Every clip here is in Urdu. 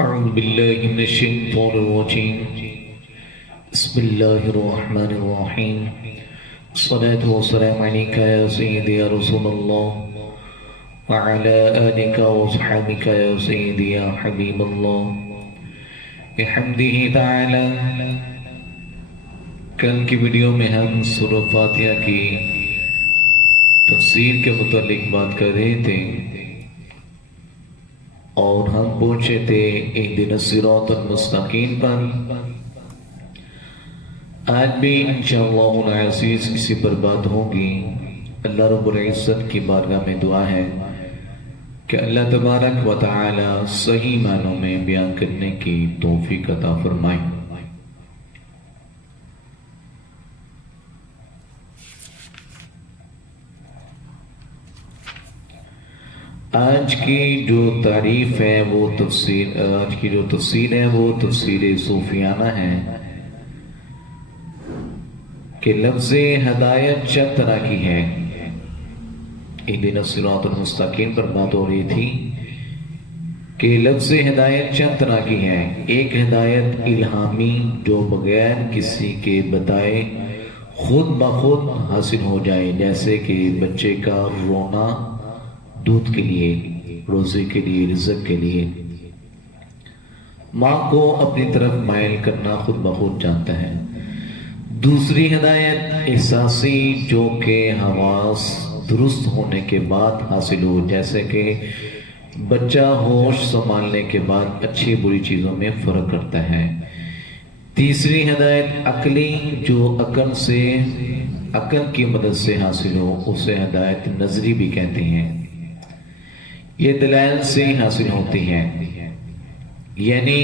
أعوذ بالله من الشيطان الرجيم بسم الله الرحمن الرحيم الصلاة والسلام عليك يا سيدي يا رسول الله وعلى آلك وصحبك يا سيدي يا حبيب الله بحمده تعالى. کل کی ویڈیو میں ہم سورہ فاتحہ کی تفسیر کے متعلق بات کر رہے تھے اور ہم پہنچے تھے اہدنا الصراط المستقیم پر. آج بھی انشاءاللہ العزیز اسی پر بات ہوگی. اللہ رب العزت کی بارگاہ میں دعا ہے کہ اللہ تبارک و تعالی صحیح معنوں میں بیان کرنے کی توفیق عطا فرمائے. آج کی جو تعریف ہے وہ آج کی جو تفسیر ہے وہ تفسیر صوفیانہ ہے کہ لفظ ہدایت چند طرح کی ہے. اہدنا الصراط المستقیم پر بات ہو رہی تھی کہ لفظ ہدایت چند طرح کی ہے. ایک ہدایت الہامی جو بغیر کسی کے بتائے خود بخود حاصل ہو جائے، جیسے کہ بچے کا رونا دودھ کے لیے، روزی کے لیے، رزق کے لیے. ماں کو اپنی طرف مائل کرنا خود بخود جانتا ہے. دوسری ہدایت احساسی جو کہ حواس درست ہونے کے بعد حاصل ہو، جیسے کہ بچہ ہوش سنبھالنے کے بعد اچھی بری چیزوں میں فرق کرتا ہے. تیسری ہدایت عقلی جو عقل کی مدد سے حاصل ہو، اسے ہدایت نظری بھی کہتے ہیں. یہ دلائل سے حاصل ہوتی ہے، یعنی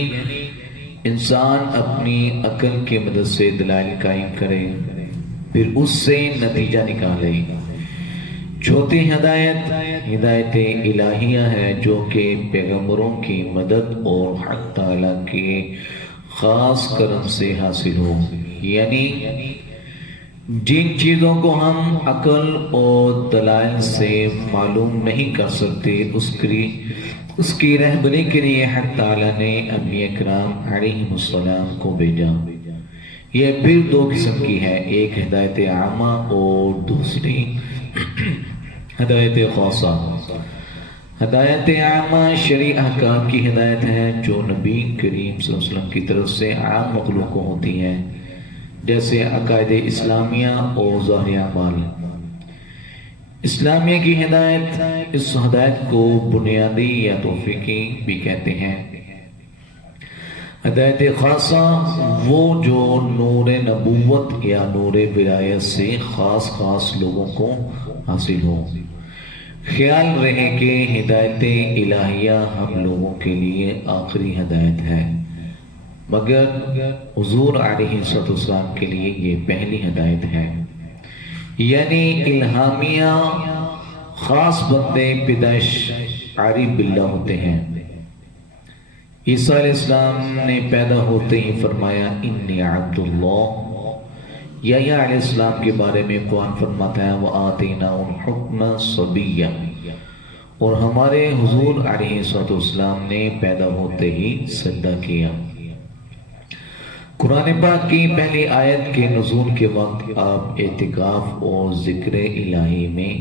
انسان اپنی عقل کی مدد سے دلائل قائم کرے پھر اس سے نتیجہ نکالے. چوتھی ہدایت الہیہ ہے جو کہ پیغمبروں کی مدد اور حق تعالیٰ کے خاص کرم سے حاصل ہو، یعنی جن چیزوں کو ہم عقل اور دلائل سے معلوم نہیں کر سکتے اس کی رہبری کے لیے حق تعالیٰ نے انبیاء کرام علیہم السلام کو بھیجا. یہ پھر دو قسم کی ہے، ایک ہدایت عامہ اور دوسری ہدایت خاصہ. ہدایت عامہ شرعی احکام کی ہدایت ہے جو نبی کریم صلی اللہ علیہ وسلم کی طرف سے عام مخلوق کو ہوتی ہے، جیسے عقائد اسلامیہ اور ظاہری اعمال. اسلامیہ کی ہدایت، اس ہدایت کو بنیادی یا توفیقی بھی کہتے ہیں. ہدایت خاصہ وہ جو نور نبوت یا نور ولایت سے خاص لوگوں کو حاصل ہو. خیال رہے کہ ہدایت الہیہ ہم لوگوں کے لیے آخری ہدایت ہے، مگر حضور علیہ السلام کے لیے یہ پہلی ہدایت ہے. یعنی الہامیہ خاص بندے پیدائش عارف باللہ ہوتے ہیں. عیسیٰ علیہ السلام نے پیدا ہوتے ہی فرمایا انی عبد اللہ. یحییٰ علیہ السلام کے بارے میں قرآن فرماتا ہے وآتیناہ الحکم صبیا، اور ہمارے حضور علیہ السلام نے پیدا ہوتے ہی سجدہ کیا. قرآن پاک کی پہلی آیت کے نزول کے وقت آپ اعتکاف اور ذکر الہی میں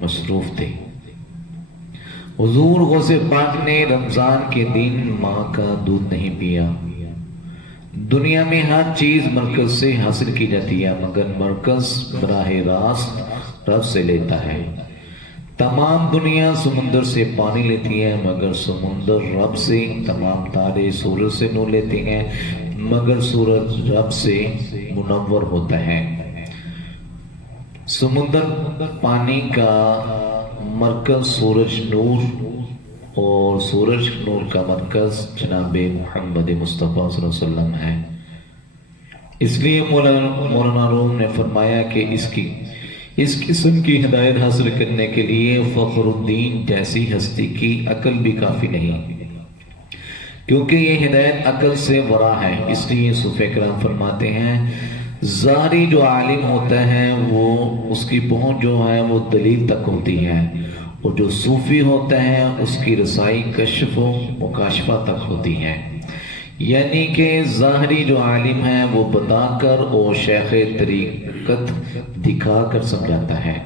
مصروف تھے. حضور غوث پاک نے رمضان کے دن ماں کا دودھ نہیں پیا. دنیا میں ہر چیز مرکز سے حاصل کی جاتی ہے، مگر مرکز براہ راست رب سے لیتا ہے. تمام دنیا سمندر سے پانی لیتی ہے مگر سمندر رب سے. تمام تارے سورج سے نور لیتے ہیں مگر سورج رب سے منور ہوتا ہے. سمندر پانی کا مرکز سورج نور اور سورج نور کا مرکز جناب محمد مصطفیٰ صلی اللہ علیہ وسلم ہے. اس لیے مولانا روم نے فرمایا کہ اس قسم کی ہدایت حاصل کرنے کے لیے فخر الدین جیسی ہستی کی عقل بھی کافی نہیں، کیونکہ یہ ہدایت عقل سے ورا ہے. اس لیے صوفیہ کرام فرماتے ہیں ظاہری جو عالم ہوتا ہے وہ اس کی پہنچ جو ہے وہ دلیل تک ہوتی ہے، اور جو صوفی ہوتا ہے اس کی رسائی کشف و مکاشفہ تک ہوتی ہے۔ یعنی کہ ظاہری جو عالم ہے وہ بتا کر اور شیخ طریقت دکھا کر سمجھاتا ہے۔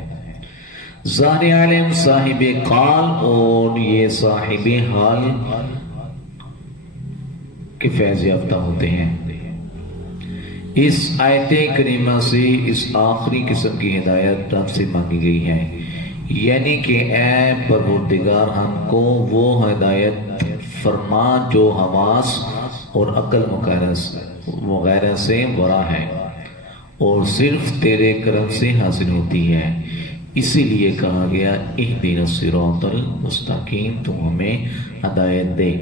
ظاہری عالم صاحب قال اور یہ صاحب حال کے فیض یافتہ ہوتے ہیں۔ اس آیت کریمہ سے اس آخری قسم کی ہدایت رب سے مانگی گئی ہے، یعنی کہ اے پروردگار ہم کو وہ ہدایت فرما جو حواس اور عقل وغیرہ سے ورا ہے اور صرف تیرے کرم سے حاصل ہوتی ہے۔ اسی لیے کہا گیا اہدنا الصراط المستقیم، تو ہمیں ہدایت دے۔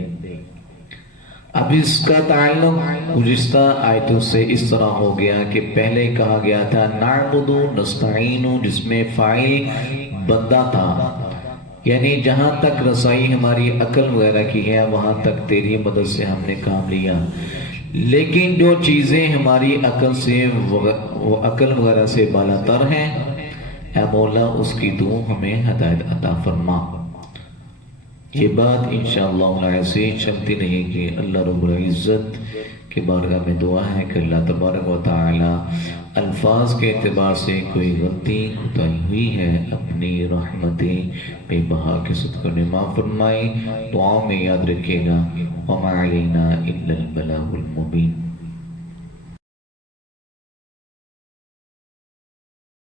اب اس کا تعلق گزشتہ آیتوں سے اس طرح ہو گیا کہ پہلے کہا گیا تھا نعبد نستعین، جس میں فاعل بندہ تھا، یعنی جہاں تک رسائی ہماری عقل وغیرہ کی ہے وہاں تک تیری مدد سے ہم نے کام لیا، لیکن جو چیزیں ہماری عقل وغیرہ سے بالا تر ہیں، اے مولا اس کی تو ہمیں ہدایت عطا فرما۔ یہ بات انشاءاللہ ایسے چلتی رہے گی۔ اللہ رب العزت کے بارگاہ میں دعا ہے کہ اللہ تبارک و تعالی الفاظ کے اعتبار سے کوئی غلطی کوتاہی ہوئی ہے اپنی رحمتیں بے بہا کے صدقہ میں معاف فرمائے۔ دعاؤں میں یاد رکھے گا وما علینا الا البلاغ المبین۔